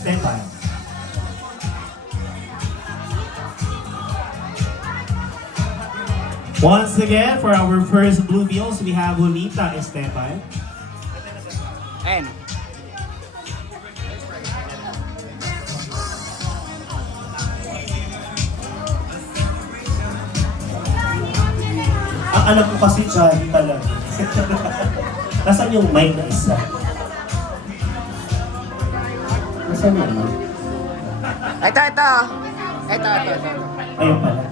Esteban. Once again, for our first Blue Wheels, we have Julita Esteban. Ayan. Ang alam ko kasi Johnny talaga. Nasaan yung mic na isa? Nasaan yung mic? Ito. Ayun pala.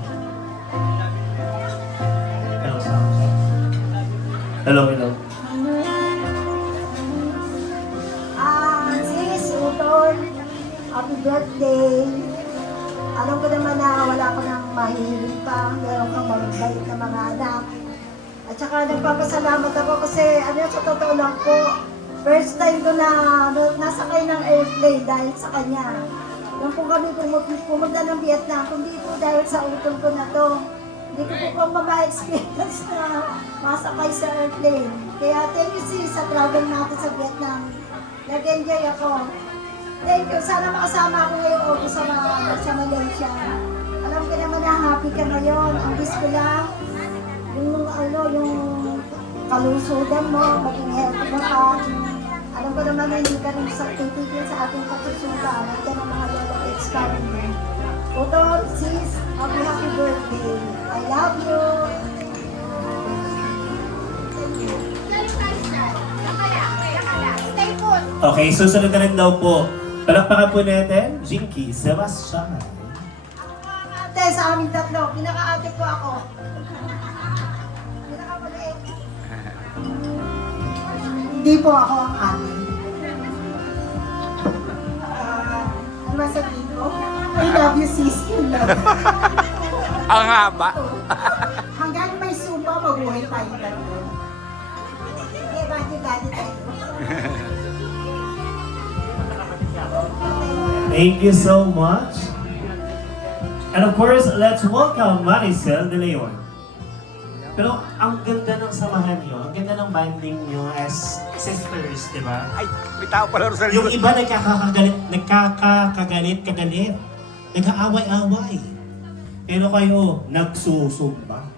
Hello. Sis, Utol, happy birthday. Alam ko naman na wala ko nang mahihiling pa. Meron kang mabait na mga anak. At saka nagpapasalamat ako kasi sa totoo lang po, first time ko na nasakay ng airplane dahil sa kanya. Nung po kami pumunta ng Vietnam, kundi po dahil sa utol ko na to. Hindi ko po ma-experience na masakay sa airplane. Kaya thank you sis sa travel natin sa Vietnam. Nag-enjoy ako. Thank you. Sana makasama ako ngayong August sa Malaysia. Alam ko naman na happy ka ngayon. Ang wish ko lang, yung kalusugan mo, maging healthy ka pa. Alam ko naman na hindi ka rin titigil sa ating pagsusuga. Nandiyan ang mga lolo experiment. Utol, sis, happy birthday. I love you. Okay, susunod na rin daw po. Palakpakan po natin, Jinky Sebastian. Ate, sa aming tatlo, pinaka-ate po ako. Pinaka-maliit. Hindi po ako ang ate. Ano masabihin ko? I love you, sis. You love you. Ang haba. Hanggang may sumpa, mabuhay tayo tatlo. Eh, bati-bati tayo. Thank you so much. And of course, let's welcome Maricel De Leon. Pero ang ganda ng samahan niyo, ang ganda ng bonding niyo as sisters, di ba? Ay, may tao pala sa Yung iba nagkakagalit, nag-aaway-away. Pero kayo, nagsusumba.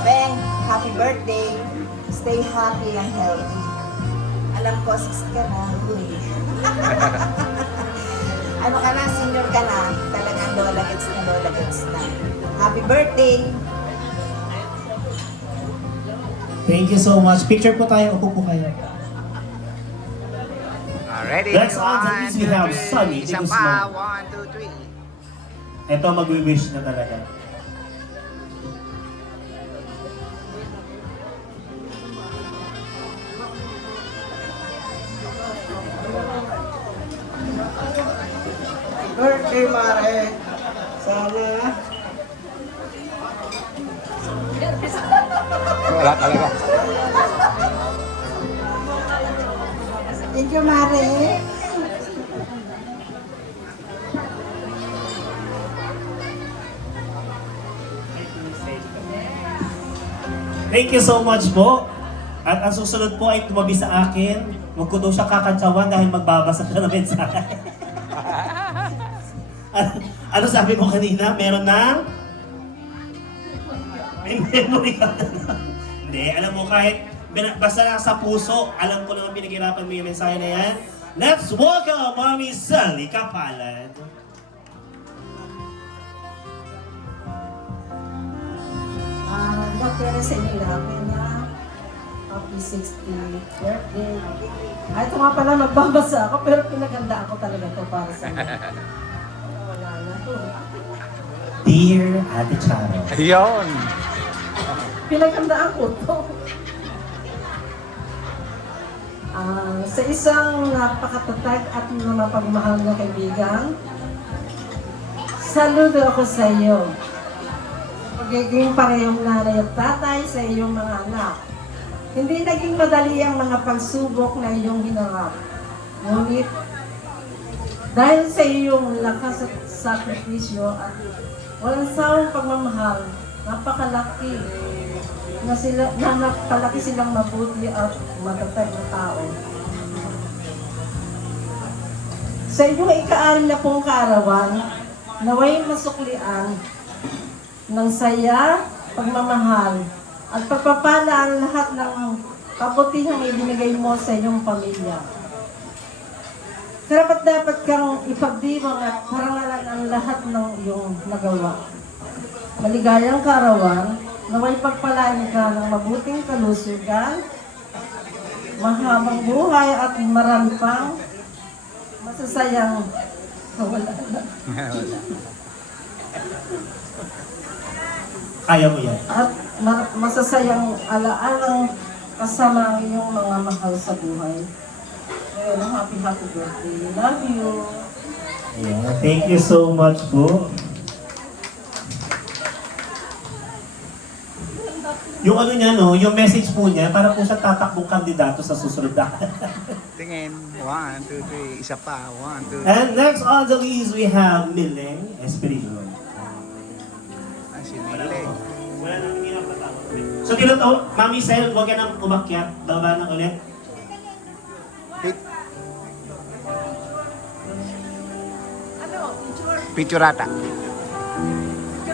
Beng, happy birthday. Stay happy and healthy. Alam ko, 60 ka na. Uy. Ano ka na, senior ka na. Talagang lola gets na. Happy birthday. Thank you so much. Picture po tayo, upo po kayo. Ready? Next on the list, we have Sunny Isa Guzman. pa, 1, 2, 3. Ito, mag-wish na talaga. Birthday, Mare. Sana Wala talaga. Thank you, Mare. Thank you so much po. At ang susunod po ay tumabi sa akin. Huwag ko daw siya kakantsawan dahil magbabasa siya ng mensahe. Ano sabi mo kanina? Meron ng? May memory ka na. Hindi, alam mo kahit basta lang sa puso, alam ko naman pinaghirapan mo yung mensahe na yan. Let's welcome Mami Sally Kapalad. Dr. sa inyo lahat na happy 60th birthday. Ito nga pala, nagbabasa ako, pero pinaganda ako talaga to para sa inyo. Wala na to. Dear Ate Charo. Ayun. Pinagandaan ko to. Sa isang napakatatag at mapagmahal na kaibigan, saludo ako sa iyo. Pagiging parehong nanay at tatay sa iyong mga anak. Hindi naging madali ang mga pagsubok na iyong hinangap. Ngunit, dahil sa iyong lakas at sakripisyo at walang sawang pagmamahal, napakalaki na napalaki silang mabuti at matatag na tao. Sa inyong ika-6 na pong kaarawan, naway masuklian ng saya, pagmamahal, at pagpapala ang lahat ng kabutihang ibinigay mo sa inyong pamilya. Karapat dapat kang ipagdiwang at parangalan ang lahat ng iyong nagawa. Maligayang kaarawan, naway pagpalain ka ng mabuting kalusugan, mahabang buhay at marami pang masasayang wala na. Kaya mo yan. At masasayang alaalang kasama ang iyong mga mahal sa buhay. Ngayon, happy birthday. Love you. Yeah, thank you so much po. Yung ano niya, no, yung message po niya, para po siya tatakbong kandidato sa susunod na. Tingin. 1, 2, 3. Isa pa. 1, 2, 3. And next on the list, we have Mileng Espiritu. Ah, si Mile. Wala nang hindi na patawag. So, tinatawag, Mami Sel, huwag ka nang umakyat. Baba na ulit. Picture ata.